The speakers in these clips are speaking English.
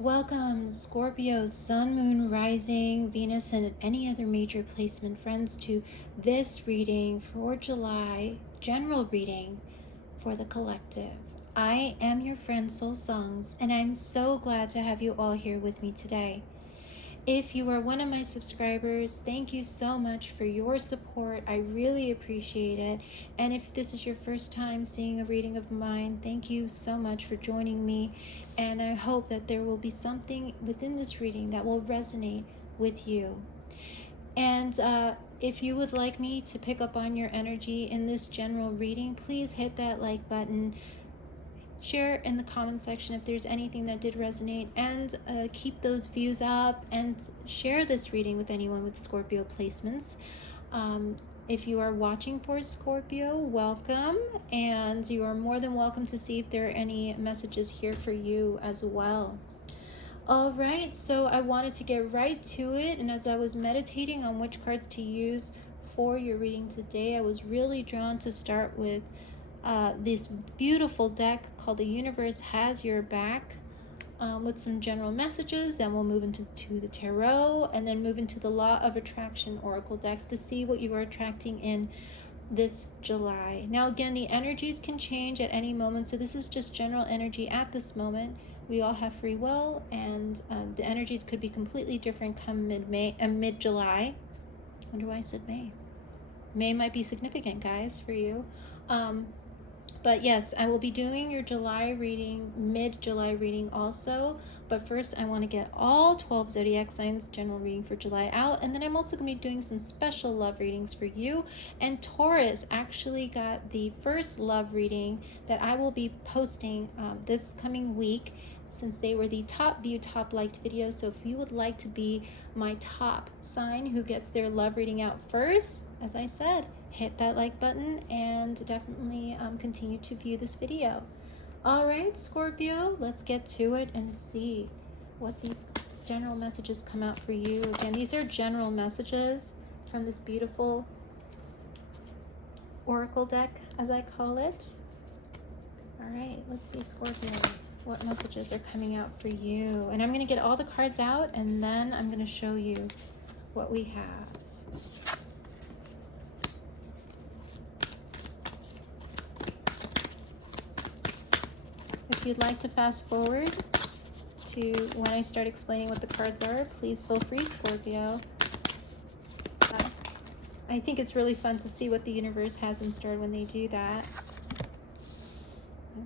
Welcome, Scorpio, Sun, Moon, Rising, Venus, and any other major placement friends to this reading for July, general reading for the collective. I am your friend Soul Songs, and I'm so glad to have you all here with me today. If you are one of my subscribers, thank you so much for your support. I really appreciate it. And if this is your first time seeing a reading of mine, thank you so much for joining me. And I hope that there will be something within this reading that will resonate with you. And if you would like me to pick up on your energy in this general reading, please hit that like button. Share in the comment section if there's anything that did resonate, and keep those views up, and share this reading with anyone with Scorpio placements. If you are watching for Scorpio, welcome, and you are more than welcome to see if there are any messages here for you as well. All right, so I wanted to get right to it, and as I was meditating on which cards to use for your reading today, I was really drawn to start with this beautiful deck called The Universe Has Your Back, with some general messages. Then we'll move into the tarot, and then move into the Law of Attraction Oracle decks to see what you are attracting in this July. Now again, the energies can change at any moment, so this is just general energy at this moment. We all have free will, and the energies could be completely different come mid-July. I wonder why I said May. May might be significant, guys, for you. But yes, I will be doing your July reading, mid-July reading also. But first, I want to get all 12 zodiac signs general reading for July out. And then I'm also going to be doing some special love readings for you. And Taurus actually got the first love reading that I will be posting this coming week, since they were the top viewed, top liked videos. So if you would like to be my top sign who gets their love reading out first, as I said, hit that like button and definitely continue to view this video. All right, Scorpio, let's get to it and see what these general messages come out for you. Again, these are general messages from this beautiful oracle deck, as I call it. All right, let's see, Scorpio, what messages are coming out for you. And I'm going to get all the cards out, and then I'm going to show you what we have. If you'd like to fast forward to when I start explaining what the cards are, please feel free, Scorpio. I think it's really fun to see what the universe has in store when they do that.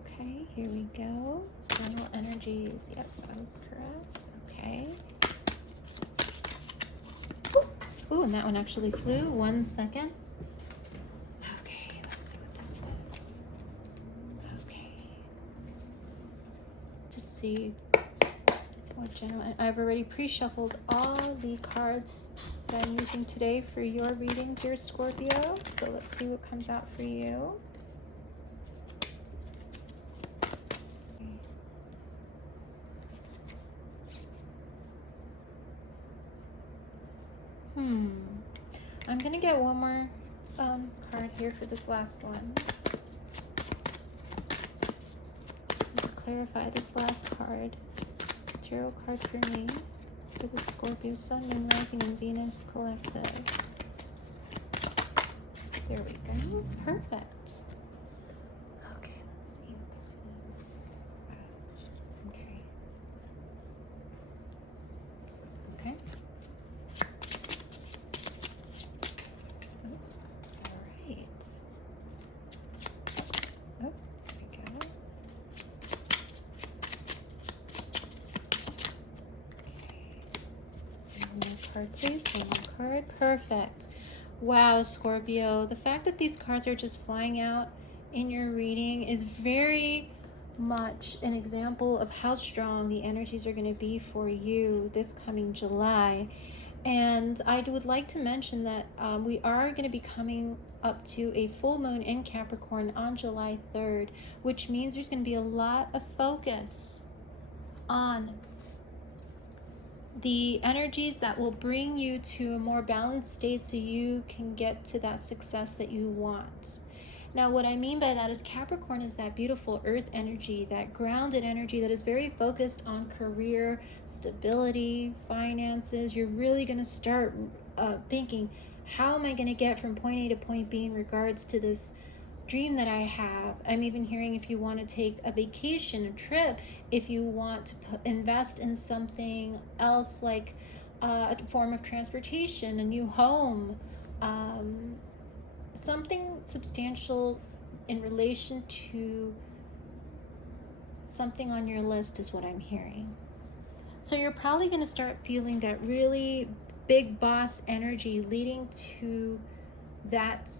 Okay, here we go. General energies. Yep, that was correct. Okay. Ooh, and that one actually flew. 1 second. Okay, let's see what this says. Okay. Just see what general. I've already pre-shuffled all the cards that I'm using today for your reading, dear Scorpio. So let's see what comes out for you. I'm gonna get one more card here for this last one. Let's clarify this last card. Tarot card for me for the Scorpio Sun, Moon, Rising, and Venus collective. There we go. Perfect. Okay, let's see what this was. Okay. Okay. Card, please. One more card. Perfect. Wow, Scorpio. The fact that these cards are just flying out in your reading is very much an example of how strong the energies are going to be for you this coming July. And I would like to mention that we are going to be coming up to a full moon in Capricorn on July 3rd, which means there's going to be a lot of focus on the energies that will bring you to a more balanced state so you can get to that success that you want. Now, what I mean by that is Capricorn is that beautiful earth energy, that grounded energy that is very focused on career, stability, finances. You're really going to start thinking, how am I going to get from point A to point B in regards to this dream that I have? I'm even hearing if you want to take a vacation, a trip, if you want to invest in something else like a form of transportation, a new home, something substantial in relation to something on your list is what I'm hearing. So you're probably going to start feeling that really big boss energy leading to that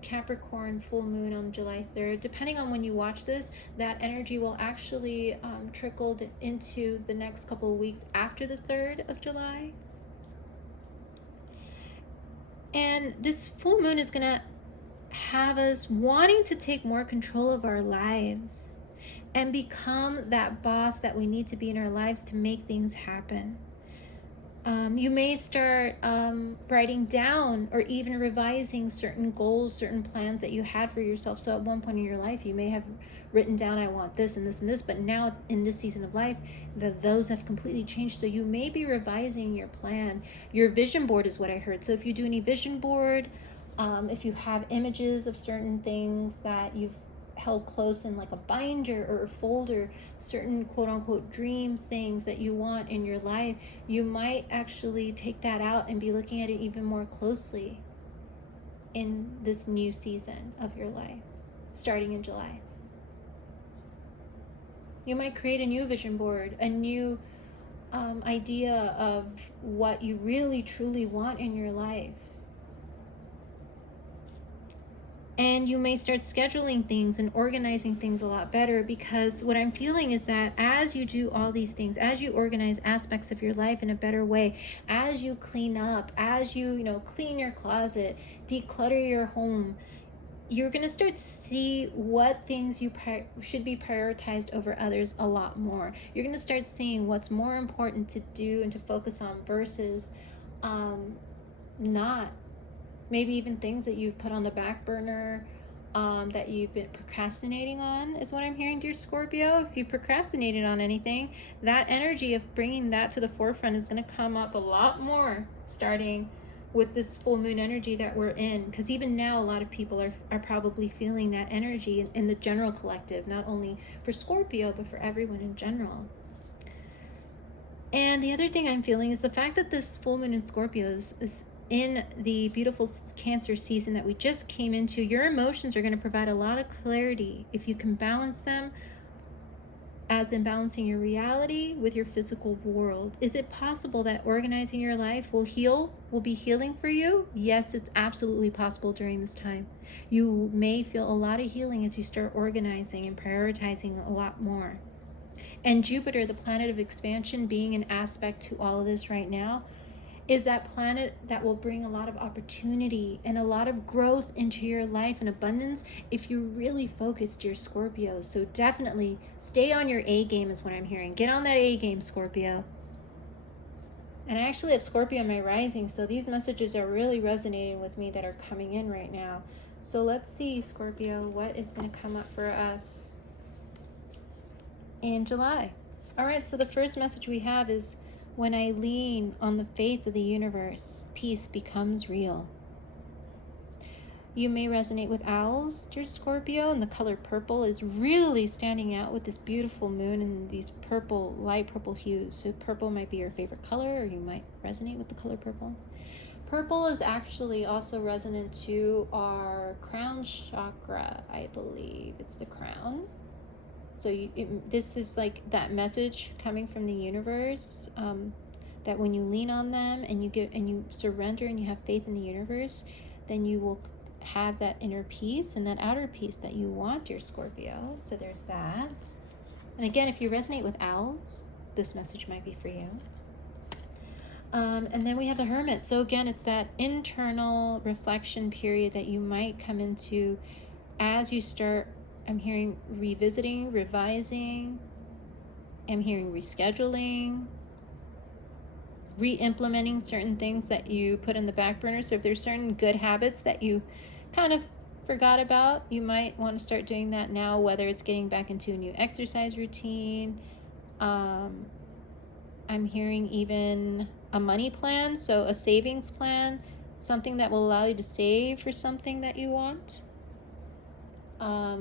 Capricorn full moon on July 3rd. Depending on when you watch this, that energy will actually trickle into the next couple of weeks after the 3rd of July. And this full moon is going to have us wanting to take more control of our lives and become that boss that we need to be in our lives to make things happen. You may start writing down or even revising certain goals, certain plans that you had for yourself. So at one point in your life, you may have written down, I want this and this and this, but now in this season of life, those have completely changed. So you may be revising your plan. Your vision board is what I heard. So if you do any vision board, if you have images of certain things that you've held close in like a binder or a folder, certain quote unquote dream things that you want in your life, you might actually take that out and be looking at it even more closely in this new season of your life, starting in July. You might create a new vision board, a new idea of what you really truly want in your life. And you may start scheduling things and organizing things a lot better, because what I'm feeling is that as you do all these things, as you organize aspects of your life in a better way, as you clean up, as you clean your closet, declutter your home, you're going to start to see what things you should be prioritized over others a lot more. You're going to start seeing what's more important to do and to focus on versus not. Maybe even things that you've put on the back burner, that you've been procrastinating on is what I'm hearing, dear Scorpio. If you procrastinated on anything, that energy of bringing that to the forefront is going to come up a lot more starting with this full moon energy that we're in. Because even now, a lot of people are probably feeling that energy in the general collective, not only for Scorpio, but for everyone in general. And the other thing I'm feeling is the fact that this full moon in Scorpio is in the beautiful Cancer season that we just came into. Your emotions are going to provide a lot of clarity if you can balance them, as in balancing your reality with your physical world. Is it possible that organizing your life will be healing for you? Yes, it's absolutely possible during this time. You may feel a lot of healing as you start organizing and prioritizing a lot more. And Jupiter, the planet of expansion, being an aspect to all of this right now, is that planet that will bring a lot of opportunity and a lot of growth into your life and abundance if you really focus, dear Scorpio. So definitely stay on your A game is what I'm hearing. Get on that A game, Scorpio. And I actually have Scorpio in my rising, so these messages are really resonating with me that are coming in right now. So let's see, Scorpio, what is going to come up for us in July. All right, so the first message we have is, when I lean on the faith of the universe, peace becomes real. You may resonate with owls, dear Scorpio, and the color purple is really standing out with this beautiful moon and these purple, light purple hues. So purple might be your favorite color, or you might resonate with the color purple. Purple is actually also resonant to our crown chakra, I believe. It's the crown. So this is like that message coming from the universe, that when you lean on them and you surrender and you have faith in the universe, then you will have that inner peace and that outer peace that you want, dear Scorpio. So there's that. And again, if you resonate with owls, this message might be for you. And then we have the Hermit. So again, it's that internal reflection period that you might come into as you start. I'm hearing revisiting, revising. I'm hearing rescheduling, re-implementing certain things that you put in the back burner. So if there's certain good habits that you kind of forgot about, you might want to start doing that now, whether it's getting back into a new exercise routine. I'm hearing even a money plan, so a savings plan, something that will allow you to save for something that you want. A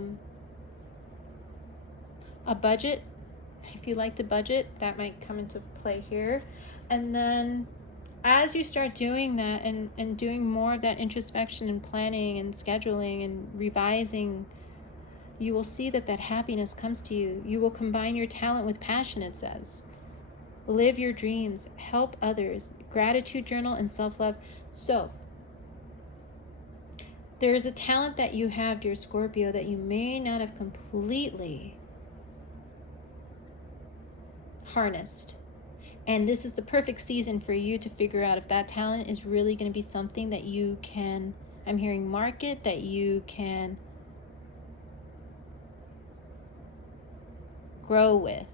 budget, if you like to budget, that might come into play here. And then as you start doing that and doing more of that introspection and planning and scheduling and revising, you will see that happiness comes to you. You will combine your talent with passion, it says. Live your dreams, help others, gratitude journal, and self-love. So there is a talent that you have, dear Scorpio, that you may not have completely harnessed. And this is the perfect season for you to figure out if that talent is really going to be something that you can, I'm hearing, market, that you can grow with.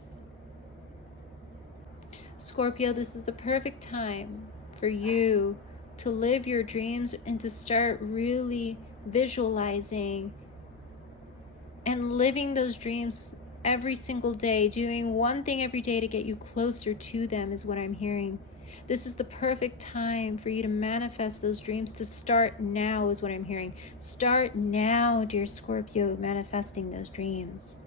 Scorpio, this is the perfect time for you to live your dreams and to start really visualizing and living those dreams every single day. Doing one thing every day to get you closer to them is what I'm hearing. This is the perfect time for you to manifest those dreams, to start now is what I'm hearing. Start now, dear Scorpio, manifesting those dreams.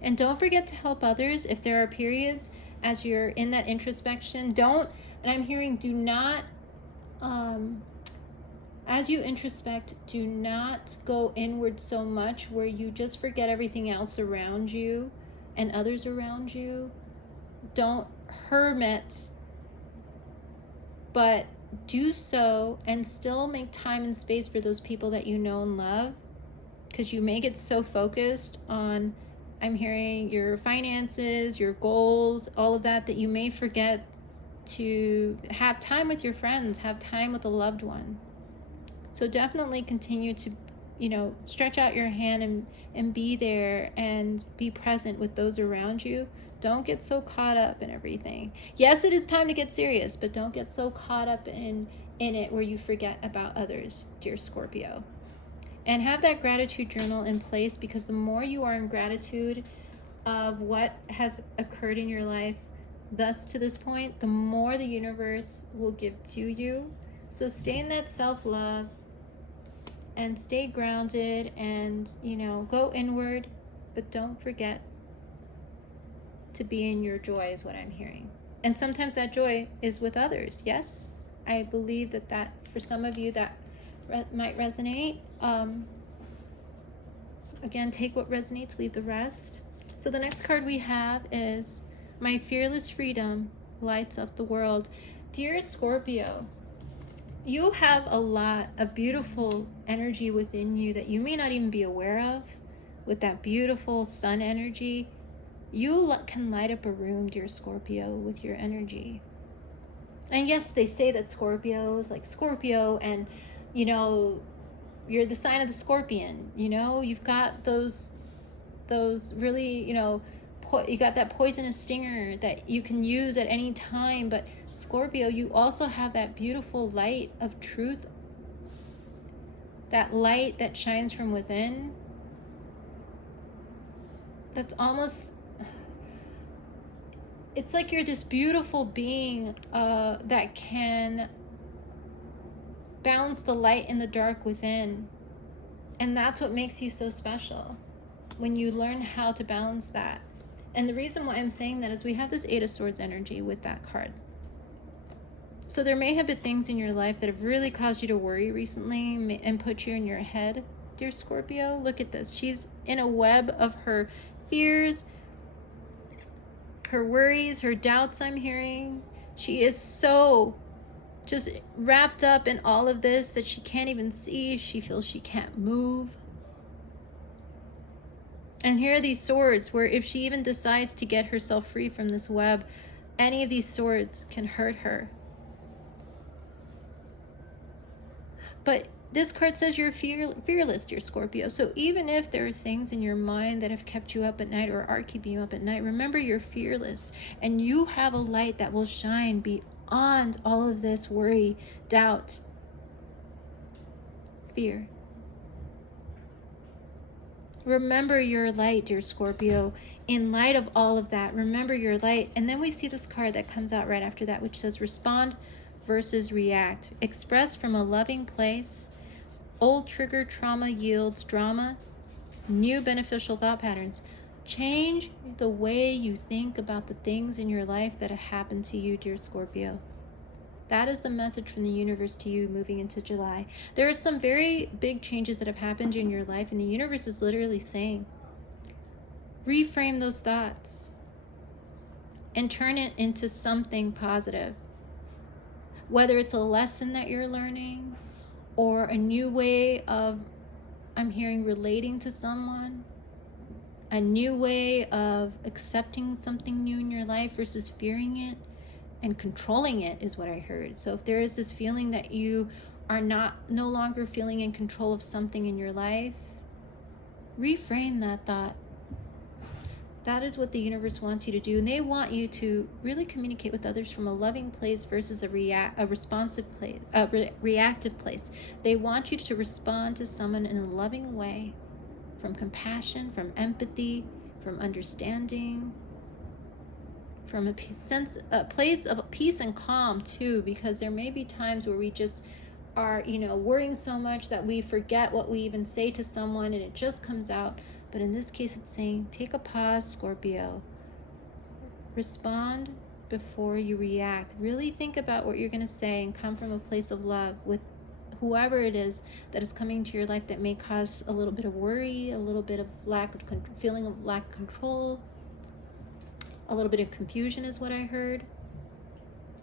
And don't forget to help others if there are periods as you're in that introspection. And I'm hearing, do not, as you introspect, do not go inward so much where you just forget everything else around you and others around you. Don't hermit, but do so and still make time and space for those people that you know and love, because you may get so focused on, I'm hearing, your finances, your goals, all of that, that you may forget to have time with your friends, have time with a loved one. So definitely continue to, stretch out your hand and be there and be present with those around you. Don't get so caught up in everything. Yes, it is time to get serious, but don't get so caught up in it where you forget about others, dear Scorpio. And have that gratitude journal in place, because the more you are in gratitude of what has occurred in your life thus to this point, the more the universe will give to you. So stay in that self-love and stay grounded and, go inward, but don't forget to be in your joy is what I'm hearing. And sometimes that joy is with others. Yes, I believe that for some of you that might resonate. Again, take what resonates, leave the rest. So the next card we have is My Fearless Freedom Lights Up the World. Dear Scorpio, you have a lot of beautiful energy within you that you may not even be aware of. With that beautiful sun energy, you can light up a room, dear Scorpio, with your energy. And yes, they say that Scorpio is like Scorpio, and you're the sign of the scorpion. You've got those really, you got that poisonous stinger that you can use at any time. But Scorpio, you also have that beautiful light of truth, that light that shines from within. That's almost, it's like you're this beautiful being that can balance the light and the dark within. And that's what makes you so special, when you learn how to balance that. And the reason why I'm saying that is we have this Eight of Swords energy with that card. So there may have been things in your life that have really caused you to worry recently and put you in your head, dear Scorpio. Look at this. She's in a web of her fears, her worries, her doubts, I'm hearing. She is so just wrapped up in all of this that she can't even see. She feels she can't move. And here are these swords where if she even decides to get herself free from this web, any of these swords can hurt her. But this card says you're fearless, dear Scorpio. So even if there are things in your mind that have kept you up at night or are keeping you up at night, remember you're fearless, and you have a light that will shine beyond all of this worry, doubt, fear. Remember your light, dear Scorpio. In light of all of that, remember your light. And then we see this card that comes out right after that, which says respond versus react. Express from a loving place. Old trigger trauma yields drama. New beneficial thought patterns. Change the way you think about the things in your life that have happened to you, dear Scorpio. That is the message from the universe to you moving into July. There are some very big changes that have happened in your life, and the universe is literally saying, reframe those thoughts and turn it into something positive. Whether it's a lesson that you're learning or a new way of, I'm hearing, relating to someone, a new way of accepting something new in your life versus fearing it and controlling it is what I heard. So if there is this feeling that you are no longer feeling in control of something in your life, reframe that thought. That is what the universe wants you to do. And they want you to really communicate with others from a loving place versus a responsive place, reactive place. They want you to respond to someone in a loving way, from compassion, from empathy, from understanding, from a place of peace and calm too, because there may be times where we just are, worrying so much that we forget what we even say to someone and it just comes out. But in this case, it's saying, take a pause, Scorpio. Respond before you react. Really think about what you're going to say and come from a place of love with whoever it is that is coming into your life that may cause a little bit of worry, a little bit of feeling of lack of control, a little bit of confusion is what I heard.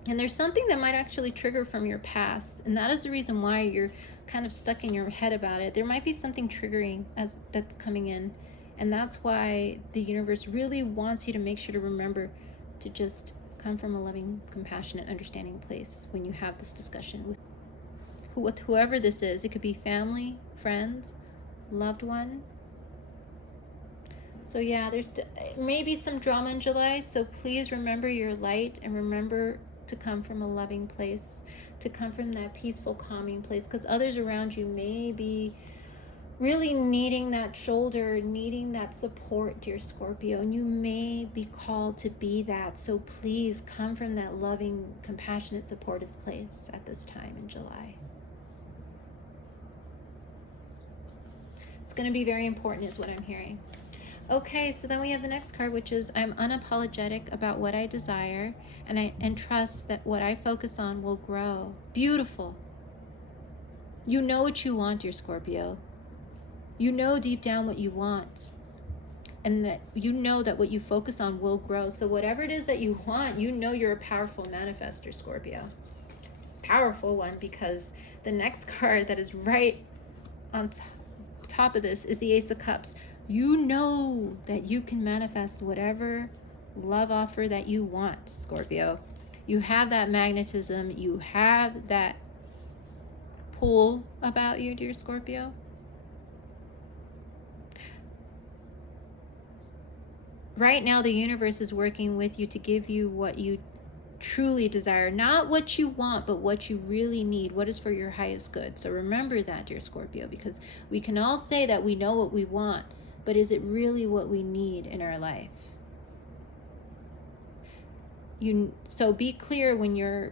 And there's something that might actually trigger from your past, and that is the reason why you're kind of stuck in your head about it. There might be something triggering that's coming in, and that's why the universe really wants you to make sure to remember to just come from a loving, compassionate, understanding place when you have this discussion with whoever this is. It could be family, friends, loved one. So yeah, there's maybe some drama in July, so please remember your light and remember to come from a loving place, to come from that peaceful, calming place, because others around you may be really needing that shoulder, needing that support, dear Scorpio, and you may be called to be that. So please come from that loving, compassionate, supportive place at this time in July. It's going to be very important is what I'm hearing. Okay, so then we have the next card, which is I'm unapologetic about what I desire and trust that what I focus on will grow. Beautiful. You know what you want, dear Scorpio. You know deep down what you want. And that you know that what you focus on will grow. So whatever it is that you want, you know you're a powerful manifestor, Scorpio. Powerful one, because the next card that is right on top of this is the Ace of Cups. You know that you can manifest whatever love offer that you want, Scorpio. You have that magnetism. You have that pull about you, dear Scorpio. Right now, the universe is working with you to give you what you truly desire. Not what you want, but what you really need. What is for your highest good. So remember that, dear Scorpio, because we can all say that we know what we want, but is it really what we need in our life? So be clear when you're,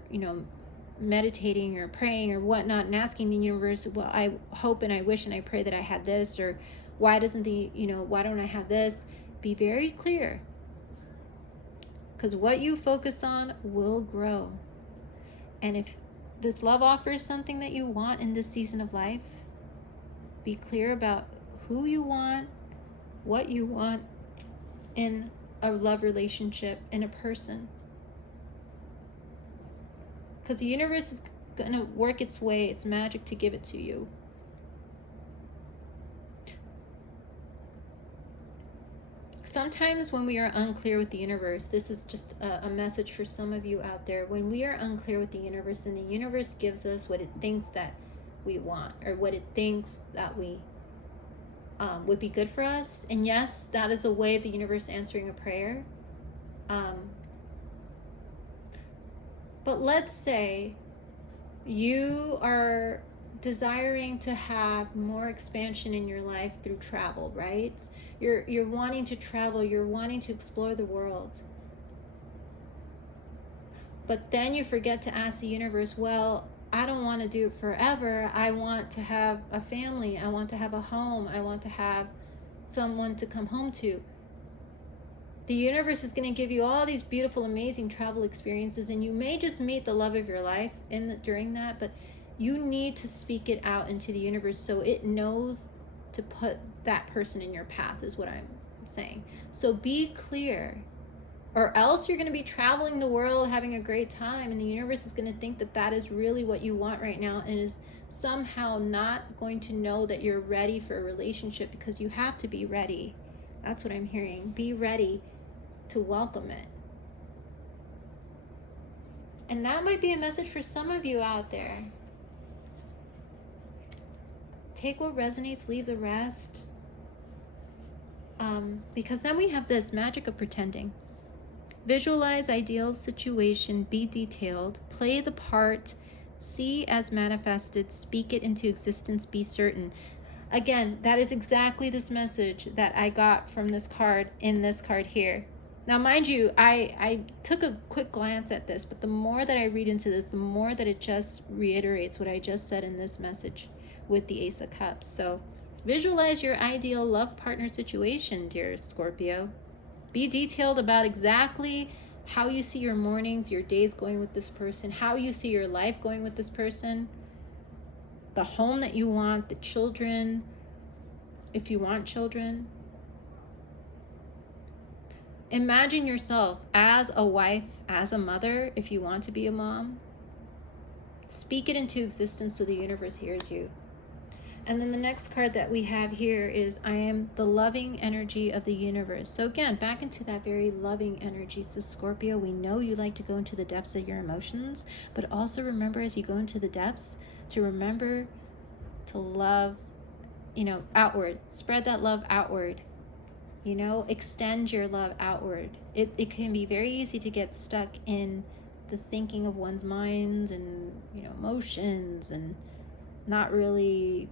meditating or praying or whatnot and asking the universe, well, I hope and I wish and I pray that I had this, or why don't I have this? Be very clear, because what you focus on will grow. And if this love offer is something that you want in this season of life, be clear about who you want, what you want in a love relationship, in a person. Because the universe is going to work its way, its magic to give it to you. Sometimes when we are unclear with the universe, this is just a message for some of you out there. When we are unclear with the universe, then the universe gives us what it thinks that we want, or what it thinks that we would be good for us. And yes, that is a way of the universe answering a prayer. But let's say you are desiring to have more expansion in your life through travel, right? You're wanting to travel, you're wanting to explore the world. But then you forget to ask the universe, well, I don't want to do it forever. I want to have a family. I want to have a home. I want to have someone to come home to. The universe is going to give you all these beautiful, amazing travel experiences, and you may just meet the love of your life during that, but you need to speak it out into the universe so it knows to put that person in your path, is what I'm saying. So be clear, or else you're going to be traveling the world having a great time, and the universe is going to think that that is really what you want right now, and is somehow not going to know that you're ready for a relationship, because you have to be ready. That's what I'm hearing. Be ready to welcome it. And that might be a message for some of you out there. Take what resonates, leave the rest. Because then we have this magic of pretending. Visualize ideal situation, be detailed, play the part, see as manifested, speak it into existence, be certain. Again, that is exactly this message that I got from this card in this card here. Now, mind you, I took a quick glance at this, but the more that I read into this, the more that it just reiterates what I just said in this message with the Ace of Cups. So visualize your ideal love partner situation, dear Scorpio. Be detailed about exactly how you see your mornings, your days going with this person, how you see your life going with this person, the home that you want, the children, if you want children. Imagine yourself as a wife, as a mother, if you want to be a mom. Speak it into existence so the universe hears you. And then the next card that we have here is, I am the loving energy of the universe. So again, back into that very loving energy. So Scorpio, we know you like to go into the depths of your emotions, but also remember, as you go into the depths, to remember to love, outward. Spread that love outward. Extend your love outward. It can be very easy to get stuck in the thinking of one's minds and, emotions, and not really,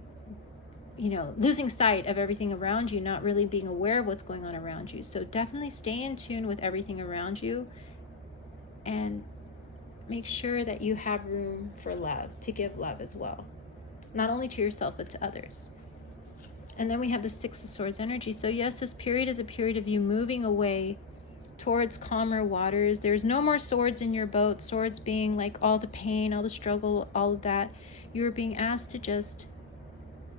losing sight of everything around you, not really being aware of what's going on around you. So definitely stay in tune with everything around you, and make sure that you have room for love, to give love as well, not only to yourself but to others. And then we have the Six of Swords energy. So yes, this period is a period of you moving away towards calmer waters. There's no more swords in your boat, swords being like all the pain, all the struggle, all of that. You're being asked to just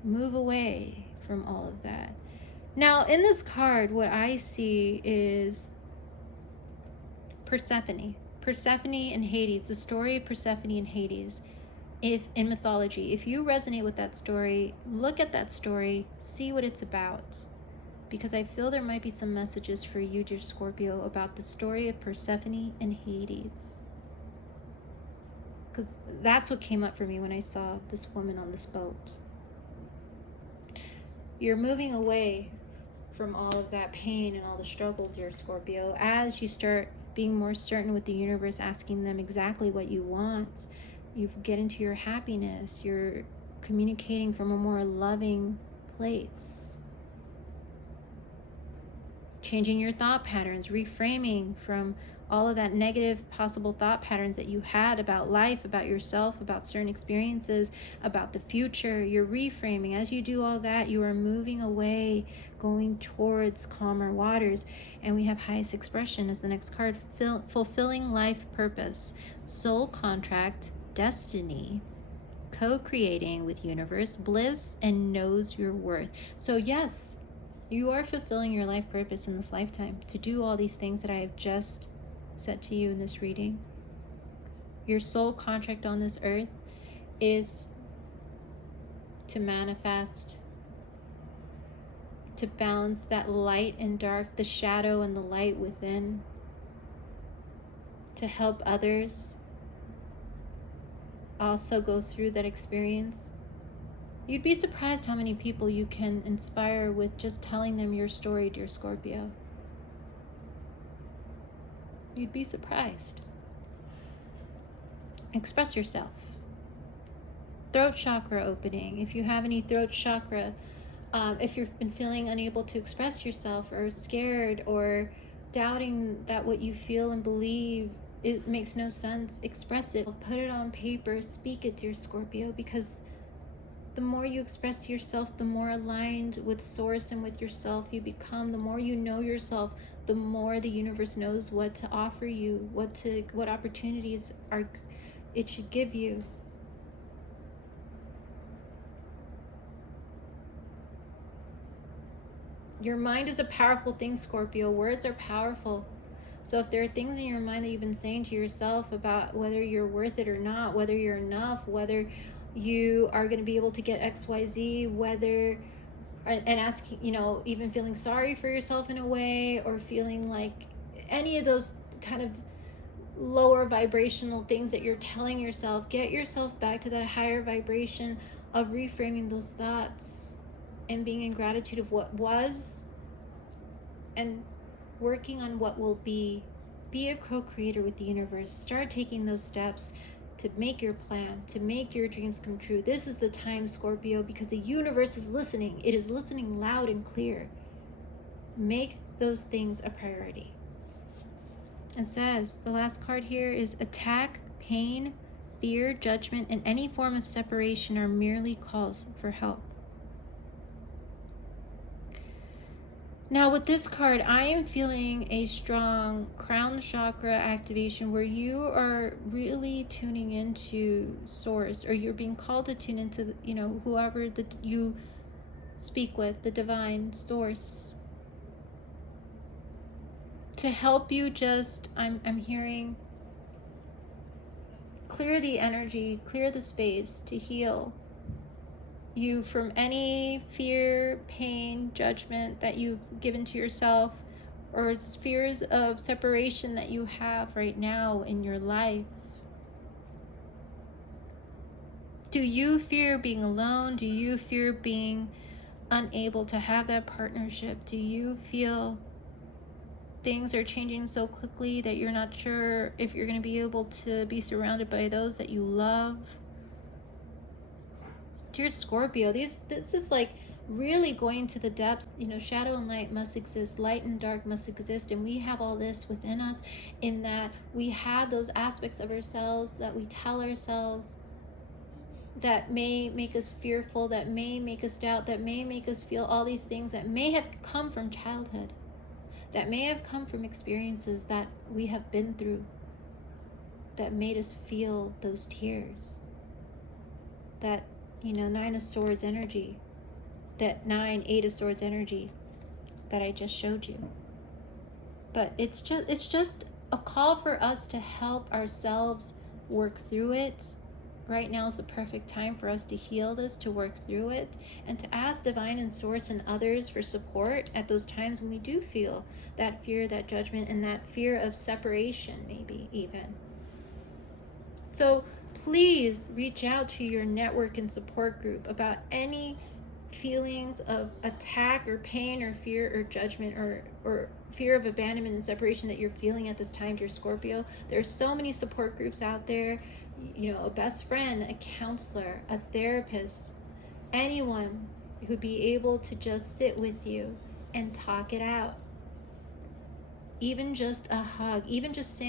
move away from all of that. Now, in this card, what I see is Persephone and Hades, the story of Persephone and Hades. If in mythology, if you resonate with that story, look at that story, see what it's about, because I feel there might be some messages for you, dear Scorpio, about the story of Persephone and Hades, because that's what came up for me when I saw this woman on this boat. You're moving away from all of that pain and all the struggle, dear Scorpio, as you start being more certain with the universe, asking them exactly what you want. You get into your happiness. You're communicating from a more loving place. Changing your thought patterns, reframing from all of that negative possible thought patterns that you had about life, about yourself, about certain experiences, about the future. You're reframing. As you do all that, you are moving away, going towards calmer waters. And we have highest expression as the next card, fulfilling life purpose, soul contract, destiny, co-creating with universe, bliss, and knows your worth. So yes, you are fulfilling your life purpose in this lifetime, to do all these things that I have just said to you in this reading. Your soul contract on this earth is to manifest, to balance that light and dark, the shadow and the light within, to help others also go through that experience. You'd be surprised how many people you can inspire with just telling them your story, dear Scorpio. You'd be surprised. Express yourself. throat chakra opening. If you have any throat chakra, if you've been feeling unable to express yourself or scared or doubting that what you feel and believe it makes no sense, express it. Put it on paper, speak it, dear Scorpio, because the more you express yourself, the more aligned with source and with yourself you become. The more you know yourself, the more the universe knows what to offer you, what opportunities are it should give you. Your mind is a powerful thing, Scorpio. Words are powerful. So if there are things in your mind that you've been saying to yourself about whether you're worth it or not, whether you're enough, whether you are going to be able to get XYZ, whether, and asking, even feeling sorry for yourself in a way, or feeling like any of those kind of lower vibrational things that you're telling yourself, get yourself back to that higher vibration of reframing those thoughts and being in gratitude of what was and working on what will be. Be a co-creator with the universe. Start taking those steps to make your plan, to make your dreams come true. This is the time, Scorpio, because the universe is listening. It is listening loud and clear. Make those things a priority. And says, the last card here is attack, pain, fear, judgment, and any form of separation are merely calls for help. Now with this card, I am feeling a strong crown chakra activation where you are really tuning into source, or you're being called to tune into, whoever that you speak with, the divine source, to help you just, I'm hearing, clear the energy, clear the space to heal you from any fear, pain, judgment that you've given to yourself, or fears of separation that you have right now in your life. Do you fear being alone? Do you fear being unable to have that partnership? Do you feel things are changing so quickly that you're not sure if you're going to be able to be surrounded by those that you love? Dear Scorpio, this is like really going to the depths. Shadow and light must exist, light and dark must exist, and we have all this within us, in that we have those aspects of ourselves that we tell ourselves that may make us fearful, that may make us doubt, that may make us feel all these things that may have come from childhood, that may have come from experiences that we have been through, that made us feel those tears, that Nine of Swords energy, that 8 of Swords energy that I just showed you. But it's just a call for us to help ourselves work through it. Right now is the perfect time for us to heal this, to work through it, and to ask divine and source and others for support at those times when we do feel that fear, that judgment, and that fear of separation, maybe even. So please reach out to your network and support group about any feelings of attack or pain or fear or judgment or fear of abandonment and separation that you're feeling at this time, dear Scorpio. There's so many support groups out there, a best friend, a counselor, a therapist, anyone who'd be able to just sit with you and talk it out. Even just a hug, even just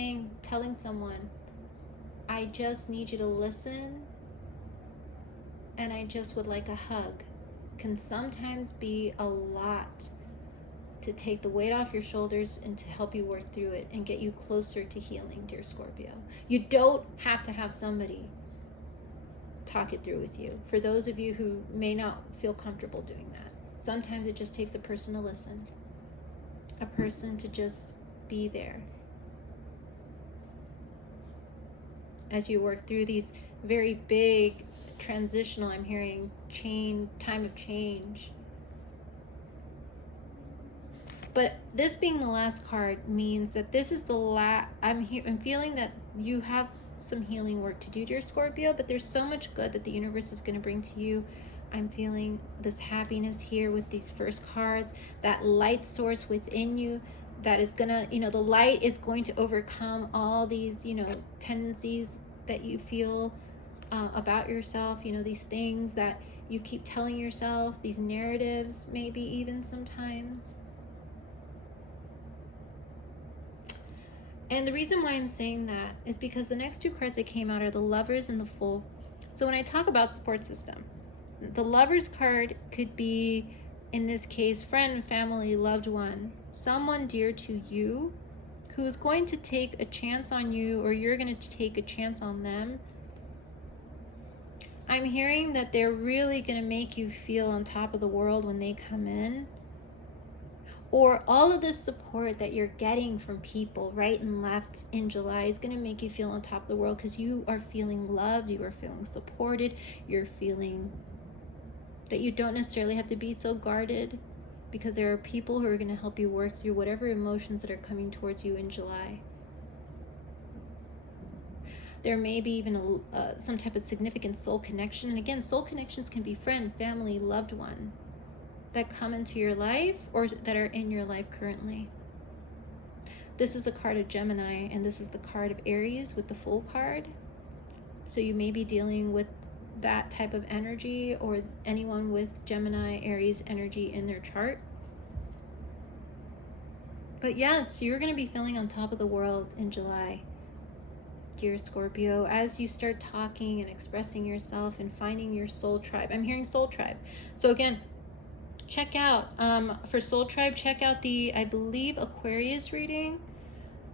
telling someone, I just need you to listen, and I just would like a hug, can sometimes be a lot to take the weight off your shoulders and to help you work through it and get you closer to healing, dear Scorpio. You don't have to have somebody talk it through with you. For those of you who may not feel comfortable doing that, sometimes it just takes a person to listen, a person to just be there as you work through these very big transitional, I'm hearing, time of change. But this being the last card means that this is the I'm feeling that you have some healing work to do, dear Scorpio, but there's so much good that the universe is going to bring to you. I'm feeling this happiness here with these first cards, that light source within you that is gonna, the light is going to overcome all these, tendencies that you feel about yourself, you know, these things that you keep telling yourself, these narratives, maybe even sometimes. And the reason why I'm saying that is because the next two cards that came out are the Lovers and the Fool. So when I talk about support system, the Lovers card could be, in this case, friend, family, loved one, someone dear to you who is going to take a chance on you, or you're going to take a chance on them. I'm hearing that they're really going to make you feel on top of the world when they come in. Or all of this support that you're getting from people right and left in July is going to make you feel on top of the world, because you are feeling loved, you are feeling supported, you're feeling that you don't necessarily have to be so guarded, because there are people who are going to help you work through whatever emotions that are coming towards you in July. There may be even some type of significant soul connection. And again, soul connections can be friend, family, loved one that come into your life or that are in your life currently. This is a card of Gemini, and this is the card of Aries with the Fool card. So you may be dealing with that type of energy, or anyone with Gemini, Aries energy in their chart. But yes, you're going to be feeling on top of the world in July, dear Scorpio, as you start talking and expressing yourself and finding your soul tribe. I'm hearing soul tribe. So again, check out, for soul tribe, check out the, I believe, Aquarius reading.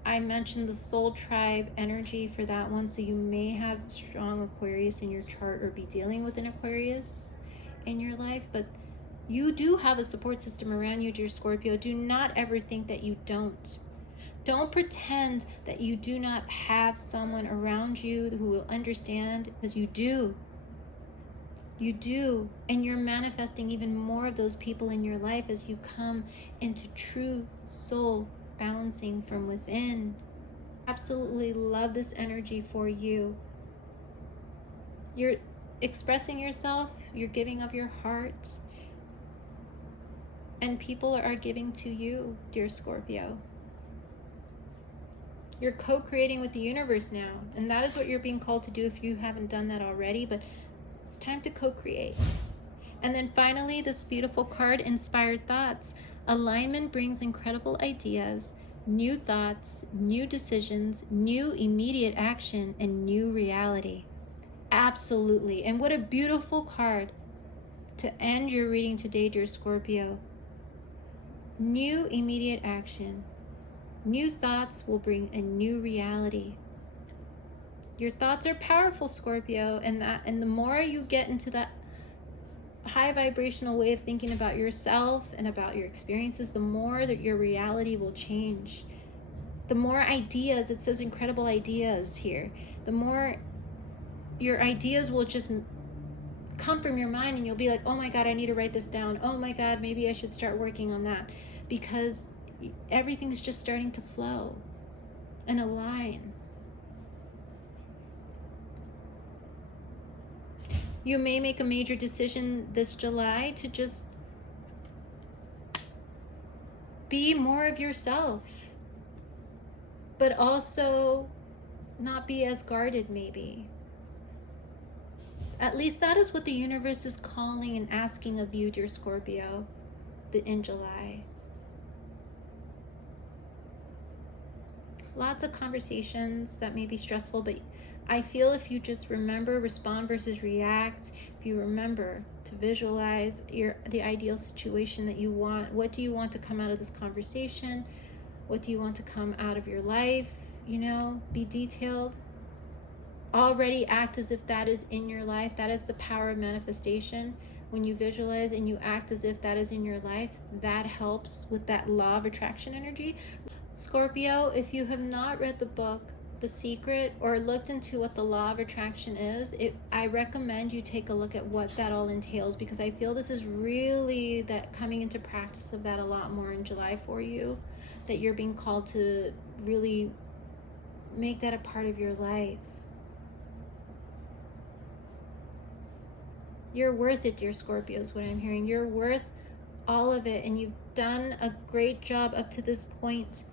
I mentioned the soul tribe energy for that one, so you may have strong Aquarius in your chart or be dealing with an Aquarius in your life, but you do have a support system around you, dear Scorpio. Do not ever think that you don't. Don't pretend that you do not have someone around you who will understand, because you do. You do, and you're manifesting even more of those people in your life as you come into true soul balancing from within. Absolutely love this energy for you. You're expressing yourself, you're giving of your heart, and people are giving to you, dear Scorpio. You're co-creating with the universe now, and that is what you're being called to do if you haven't done that already, but it's time to co-create. And then finally, this beautiful card, Inspired Thoughts. Alignment brings incredible ideas, new thoughts, new decisions, new immediate action, and new reality. Absolutely. And what a beautiful card to end your reading today, dear Scorpio. New immediate action. New thoughts will bring a new reality. Your thoughts are powerful, Scorpio, and the more you get into that high vibrational way of thinking about yourself and about your experiences, the more that your reality will change. The more ideas, it says incredible ideas here, the more your ideas will just come from your mind, and you'll be like, oh my God, I need to write this down. Oh my God, maybe I should start working on that, because everything's just starting to flow and align. You may make a major decision this July to just be more of yourself, but also not be as guarded, maybe. At least that is what the universe is calling and asking of you, dear Scorpio, in July. Lots of conversations that may be stressful, but I feel if you just remember respond versus react, if you remember to visualize the ideal situation that you want, what do you want to come out of this conversation? What do you want to come out of your life? You know, be detailed. Already act as if that is in your life. That is the power of manifestation. When you visualize and you act as if that is in your life, that helps with that law of attraction energy. Scorpio, if you have not read the book The Secret or looked into what the law of attraction is, I recommend you take a look at what that all entails, because I feel this is really that coming into practice of that a lot more in July for you, that you're being called to really make that a part of your life. You're worth it, dear Scorpio, is what I'm hearing. You're worth all of it, and you've done a great job up to this point.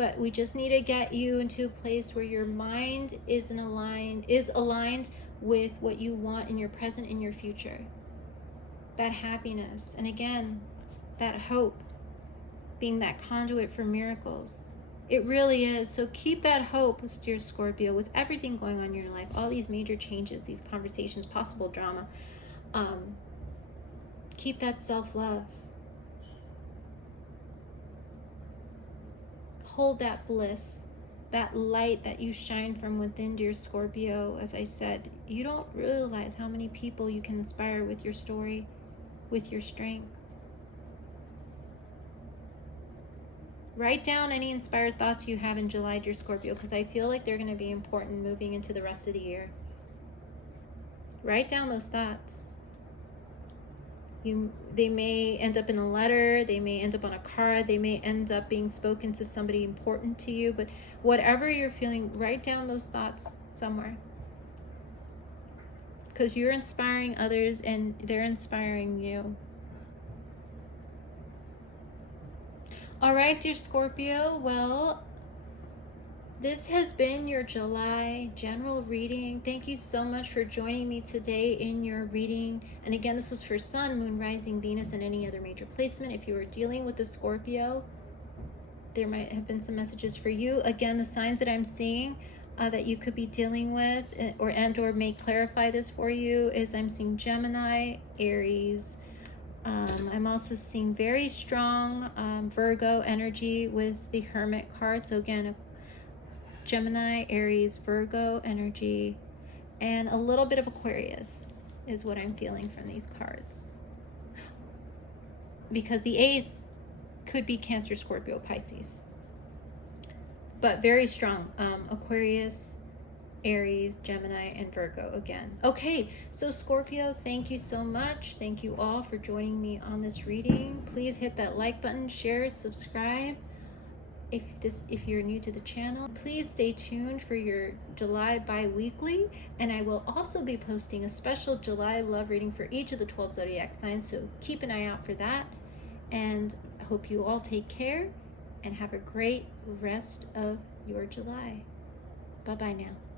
but we just need to get you into a place where your mind is aligned with what you want in your present and your future. That happiness, and again, that hope, being that conduit for miracles. It really is. So keep that hope, dear Scorpio, with everything going on in your life, all these major changes, these conversations, possible drama. Keep that self-love. Hold that bliss, that light that you shine from within, dear Scorpio. As I said, you don't realize how many people you can inspire with your story, with your strength. Write down any inspired thoughts you have in July, dear Scorpio, because I feel like they're going to be important moving into the rest of the year. Write down those thoughts. They may end up in a letter, they may end up on a card, they may end up being spoken to somebody important to you, but whatever you're feeling, write down those thoughts somewhere. Because you're inspiring others and they're inspiring you. All right, dear Scorpio, well, this has been your July general reading. Thank you so much for joining me today in your reading. And again, this was for Sun, Moon, Rising, Venus, and any other major placement. If you were dealing with the Scorpio, there might have been some messages for you. Again, the signs that I'm seeing that you could be dealing with or may clarify this for you is I'm seeing Gemini, Aries. I'm also seeing very strong Virgo energy with the Hermit card. So again, Gemini, Aries, Virgo energy, and a little bit of Aquarius is what I'm feeling from these cards. Because the Ace could be Cancer, Scorpio, Pisces. But very strong. Aquarius, Aries, Gemini, and Virgo again. Okay, so Scorpio, thank you so much. Thank you all for joining me on this reading. Please hit that like button, share, subscribe. If you're new to the channel, please stay tuned for your July bi-weekly, and I will also be posting a special July love reading for each of the 12 zodiac signs, so keep an eye out for that. And I hope you all take care and have a great rest of your July. Bye-bye now.